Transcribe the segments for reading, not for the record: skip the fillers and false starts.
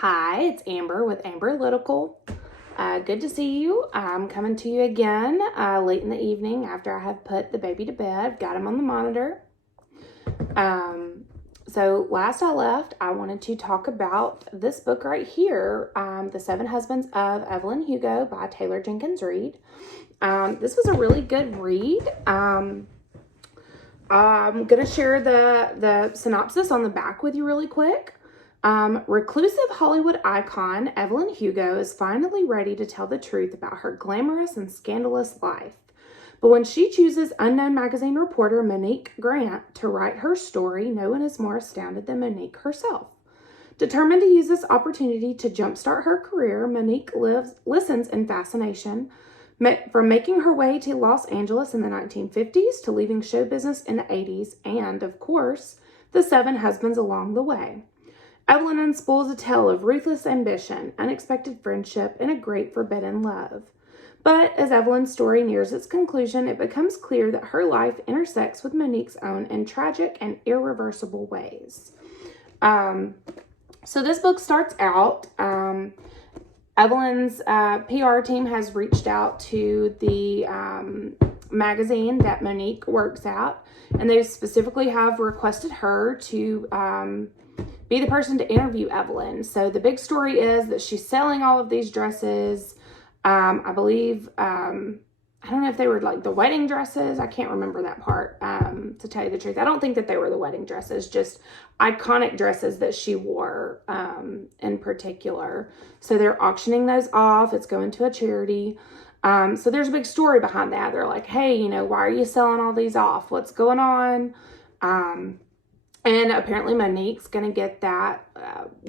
Hi, it's Amber with Amber Analytical. Good to see you. I'm coming to you again late in the evening after I have put the baby to bed. I've got him on the monitor. So last I left, I wanted to talk about this book right here, The 7 Husbands of Evelyn Hugo by Taylor Jenkins Reid. This was a really good read. I'm going to share the synopsis on the back with you really quick. Reclusive Hollywood icon Evelyn Hugo is finally ready to tell the truth about her glamorous and scandalous life. But when she chooses unknown magazine reporter Monique Grant to write her story, no one is more astounded than Monique herself. Determined to use this opportunity to jumpstart her career, Monique listens in fascination, from making her way to Los Angeles in the 1950s to leaving show business in the 80s, and, of course, the 7 husbands along the way. Evelyn unspools a tale of ruthless ambition, unexpected friendship, and a great forbidden love. But as Evelyn's story nears its conclusion, it becomes clear that her life intersects with Monique's own in tragic and irreversible ways. So this book starts out, Evelyn's PR team has reached out to the magazine that Monique works at, and they specifically have requested her to be the person to interview Evelyn. So the big story is that she's selling all of these dresses. I believe, I don't know if they were like the wedding dresses. I can't remember that part, to tell you the truth. I don't think that they were the wedding dresses, just iconic dresses that she wore in particular. So they're auctioning those off. It's going to a charity. So there's a big story behind that. They're like, hey, why are you selling all these off? What's going on? And apparently Monique's going to get that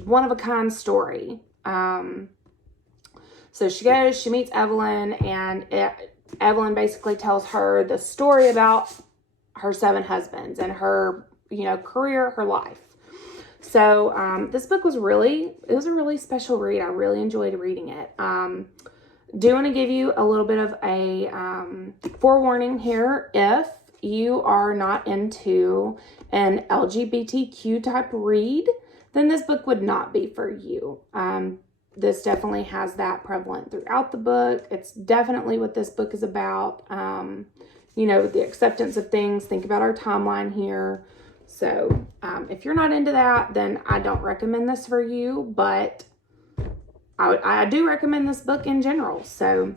one-of-a-kind story. So she goes, she meets Evelyn, and Evelyn basically tells her the story about her 7 husbands and her, career, her life. So this book was a really special read. I really enjoyed reading it. Do want to give you a little bit of a forewarning here. If you are not into an LGBTQ type read, then this book would not be for you. This definitely has that prevalent throughout the book. It's definitely what this book is about. With the acceptance of things, think about our timeline here. So if you're not into that, then I don't recommend this for you, but I do recommend this book in general. So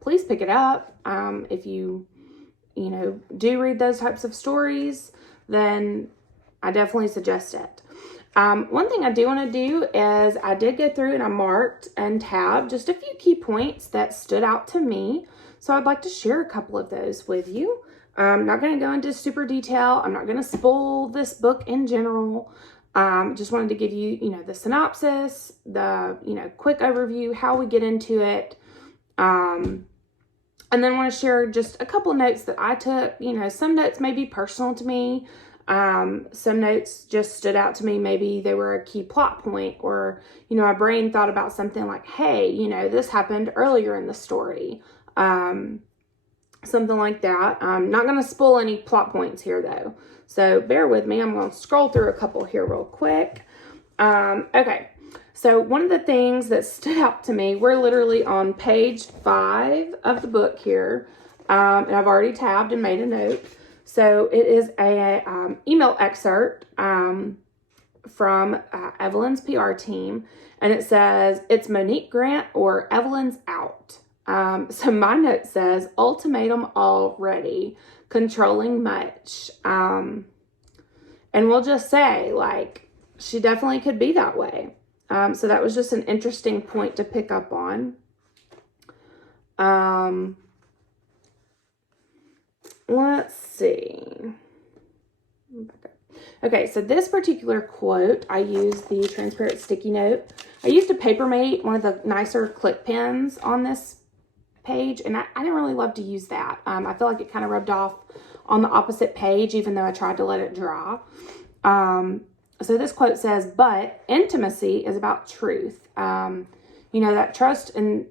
please pick it up. If you do read those types of stories, then I definitely suggest it. One thing I do want to do is I did go through and I marked and tabbed just a few key points that stood out to me. So I'd like to share a couple of those with you. I'm not going to go into super detail. I'm not going to spoil this book in general. Just wanted to give you, the synopsis, the, quick overview, how we get into it. And then want to share just a couple notes that I took. Some notes may be personal to me. Some notes just stood out to me. Maybe they were a key plot point, or, my brain thought about something like, hey, this happened earlier in the story. Something like that. I'm not going to spoil any plot points here though. So bear with me. I'm going to scroll through a couple here real quick. Okay. So one of the things that stood out to me, we're literally on page 5 of the book here. And I've already tabbed and made a note. So it is a email excerpt from Evelyn's PR team. And it says, it's Monique Grant or Evelyn's out. So my note says, ultimatum already, controlling much. And we'll just say, she definitely could be that way. So that was just an interesting point to pick up on. Let's see. Okay, so this particular quote, I used the transparent sticky note. I used a Papermate, one of the nicer click pens on this page, and I didn't really love to use that. I feel like it kind of rubbed off on the opposite page, even though I tried to let it dry. So this quote says, but intimacy is about truth. That trust and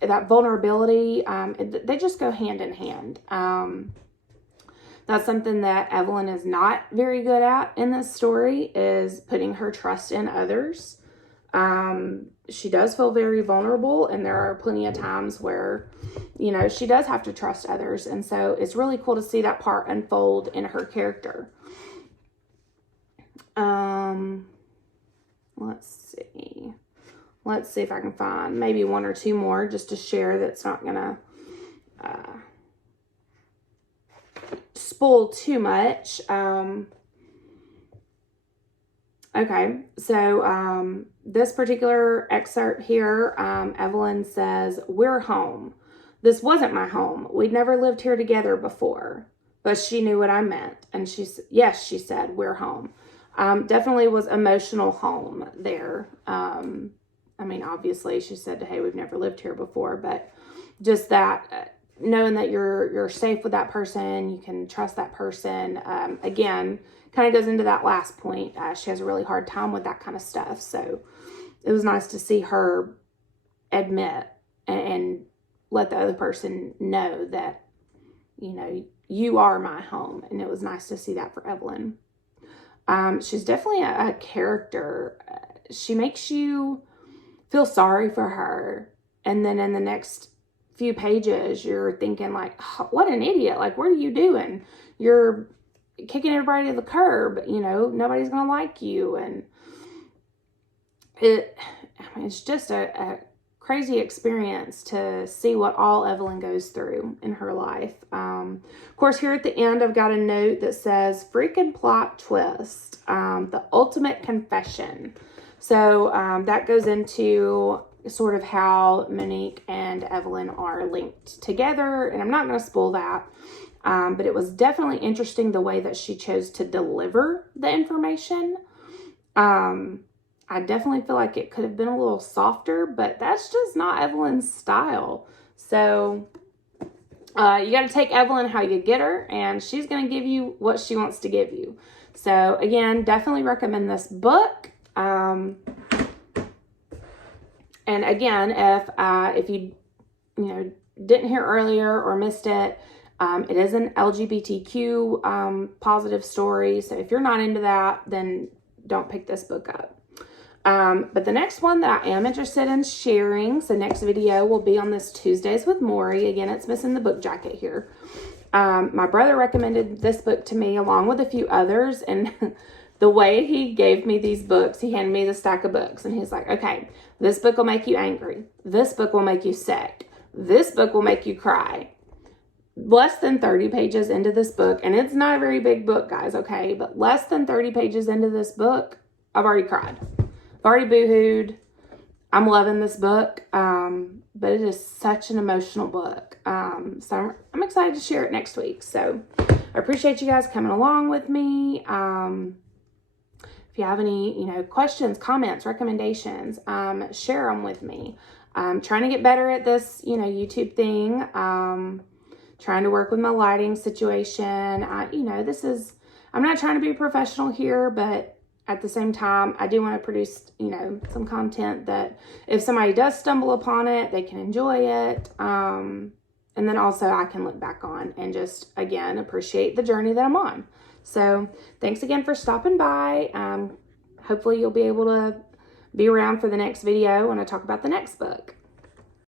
that vulnerability, they just go hand in hand. That's something that Evelyn is not very good at in this story, is putting her trust in others. She does feel very vulnerable, and there are plenty of times where, you know, she does have to trust others. And so it's really cool to see that part unfold in her character. Let's see if I can find maybe one or two more just to share that's not gonna spoil too much. Okay, so this particular excerpt here, Evelyn says, "We're home. This wasn't my home. We'd never lived here together before." But she knew what I meant. And yes, she said, "We're home." Definitely was emotional home there. I mean, obviously she said, "Hey, we've never lived here before," but just that, knowing that you're safe with that person, you can trust that person. Again, kind of goes into that last point. She has a really hard time with that kind of stuff. So it was nice to see her admit and let the other person know that, you know, you are my home. And it was nice to see that for Evelyn. She's definitely a character. She makes you feel sorry for her. And then in the next few pages, you're thinking like, oh, what an idiot. Like, what are you doing? You're kicking everybody to the curb. You know, nobody's going to like you. And it's just a crazy experience to see what all Evelyn goes through in her life. Of course, here at the end, I've got a note that says, "Freaking plot twist, the ultimate confession." So that goes into sort of how Monique and Evelyn are linked together. And I'm not going to spoil that. But it was definitely interesting the way that she chose to deliver the information. I definitely feel like it could have been a little softer, but that's just not Evelyn's style. So you got to take Evelyn how you get her, and she's going to give you what she wants to give you. So again, definitely recommend this book. And again, if you didn't hear earlier or missed it, it is an LGBTQ positive story. So if you're not into that, then don't pick this book up. But the next one that I am interested in sharing, so next video will be on this Tuesdays with Maury. Again, it's missing the book jacket here. My brother recommended this book to me along with a few others, and the way he gave me these books, he handed me the stack of books, and he's like, "Okay, this book will make you angry. This book will make you sick. This book will make you cry." Less than 30 pages into this book, and it's not a very big book, guys, okay? But less than 30 pages into this book, I've already cried. I've already boo-hooed. I'm loving this book, but it is such an emotional book. So I'm excited to share it next week. So I appreciate you guys coming along with me. If you have any, questions, comments, recommendations, share them with me. I'm trying to get better at this, YouTube thing. Trying to work with my lighting situation. I'm not trying to be a professional here, but at the same time, I do want to produce, some content that if somebody does stumble upon it, they can enjoy it. And then also I can look back on and just, again, appreciate the journey that I'm on. So thanks again for stopping by. Hopefully you'll be able to be around for the next video when I talk about the next book.